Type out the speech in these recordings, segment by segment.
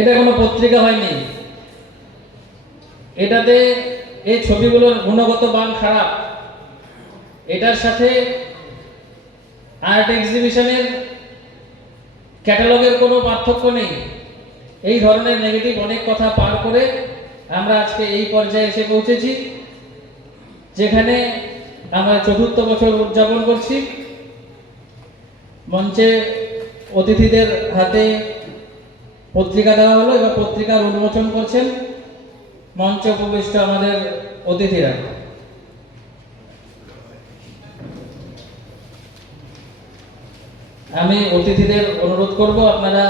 এটা কোনো পত্রিকা হয়নি। এটাতে এই ছবিগুলোর গুণগত মান খারাপ। এটার সাথে আর্ট এক্সিবিশনের ক্যাটালগের কোনো পার্থক্য নেই। এই ধরনের নেগেটিভ অনেক কথা পার করে আমরা আজকে এই পর্যায়ে এসে পৌঁছেছি, যেখানে আমরা ৪র্থ বছর উদযাপন করছি। মঞ্চে অতিথিদের হাতে পত্রিকা দেওয়া হলো এবং পত্রিকার উন্মোচন করছেন মঞ্চে উপবিষ্ট আমাদের অতিথিরা। আমি অতিথিদের অনুরোধ করব, আপনারা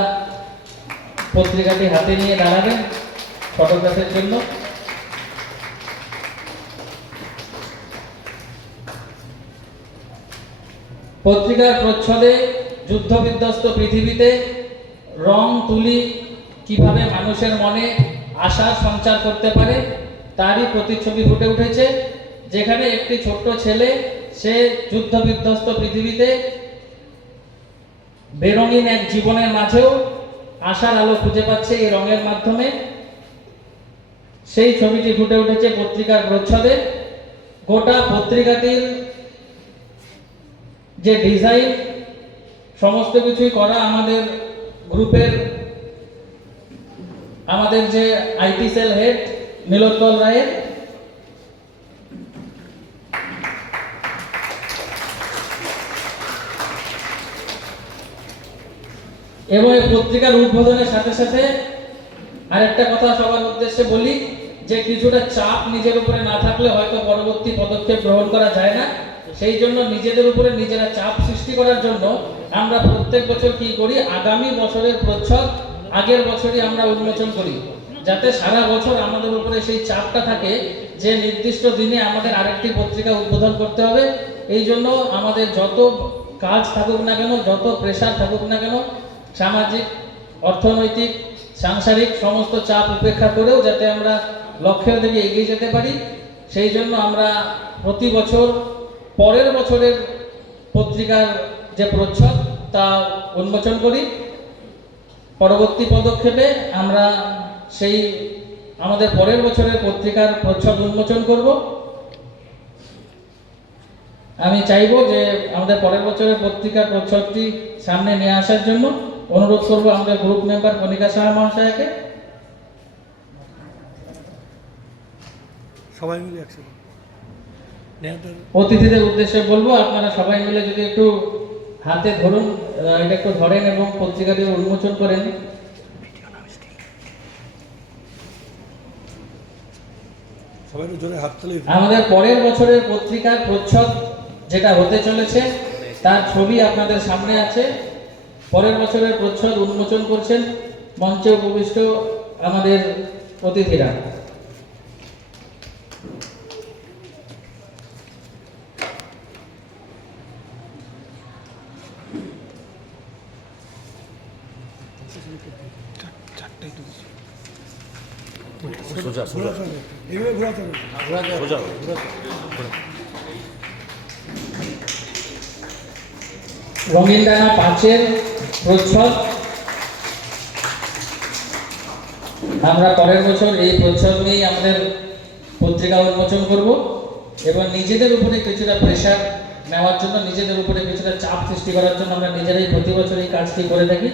পত্রিকাটি হাতে নিয়ে দাঁড়াবেন ফটোগ্রাফের জন্য। পত্রিকার প্রচ্ছদে যুদ্ধ বিধ্বস্ত পৃথিবীতে রং তুলি কিভাবে মানুষের মনে আশার সঞ্চার করতে পারে তারই প্রতিচ্ছবি ফুটে উঠেছে, যেখানে একটি ছোট্ট ছেলে সে যুদ্ধ বিধ্বস্ত পৃথিবীতে বেরঙিন এক জীবনের মাঝেও আশার আলো খুঁজে পাচ্ছে এই রঙের মাধ্যমে। সেই ছবিটি ফুটে উঠেছে পত্রিকার প্রচ্ছদে। গোটা পত্রিকাটির যে ডিজাইন, সমস্ত কিছুই করা আমাদের গ্রুপের, আমাদের যে আইটি সেল হেড নীলোৎপল রায়ের। এবং এই পত্রিকার উদ্বোধনের সাথে সাথে আরেকটা কথা সবার উদ্দেশ্যে বলি, যে কিছুটা চাপ নিজের উপরে না থাকলে হয়তো পরবর্তী পদক্ষেপ গ্রহণ করা যায় না। সেই জন্য নিজেদের উপরে নিজেরা চাপ সৃষ্টি করার জন্য আমরা প্রত্যেক বছর কি করি, আগামী বছরের প্রচ্ছদ আগের বছরই আমরা উন্মোচন করি, যাতে সারা বছর আমাদের উপরে সেই চাপটা থাকে যে নির্দিষ্ট দিনে আমাদের আরেকটি পত্রিকা উদ্বোধন করতে হবে। এই জন্য আমাদের যত কাজ থাকুক না কেন, যত প্রেশার থাকুক না কেন, সামাজিক, অর্থনৈতিক, সাংসারিক সমস্ত চাপ উপেক্ষা করেও যাতে আমরা লক্ষ্যের দিকে এগিয়ে যেতে পারি, সেই জন্য আমরা প্রতি বছর পরের বছরের পত্রিকার যে প্রচ্ছদ তা উন্মোচন করি। পরবর্তী পদক্ষেপে আমরা সেই আমাদের পরের বছরের পত্রিকার প্রচ্ছদ উন্মোচন করব। আমি চাইব যে আমাদের পরের বছরের পত্রিকার প্রচ্ছদটি সামনে নিয়ে আসার জন্য অনুরোধ করব আমাদের গ্রুপ মেম্বার কণিকা সাহা মহাশয়কে। সবাই মিলে একসাথে অতিথিদের উদ্দেশ্যে বলবো, আপনারা সবাই মিলে যদি একটু হাতে ধরুন, এটা একটু ধরেন এবং পত্রিকাটি উন্মোচন করেন। সবাই জোরে হাত তালি। আমাদের পরের বছরের পত্রিকার প্রচ্ছদ যেটা হতে চলেছে তার ছবি আপনাদের সামনে আছে। পরের বছরের প্রচ্ছদ উন্মোচন করছেন মঞ্চে উপবিষ্ট আমাদের অতিথিরা। সোজা সোজা এইভাবে ঘোরাতে হবে। সোজা রঙিন ডানা পাঁচের প্রচ্ছদ আমরা পরের বছর এই প্রচ্ছদ নিয়েই আমাদের পত্রিকা উন্মোচন করব এবং নিজেদের উপরে কিছুটা প্রেশার নেওয়ার জন্য, নিজেদের উপরে কিছুটা চাপ সৃষ্টি করার জন্য আমরা নিজেরাই প্রতি বছর এই কাজটি করে থাকি।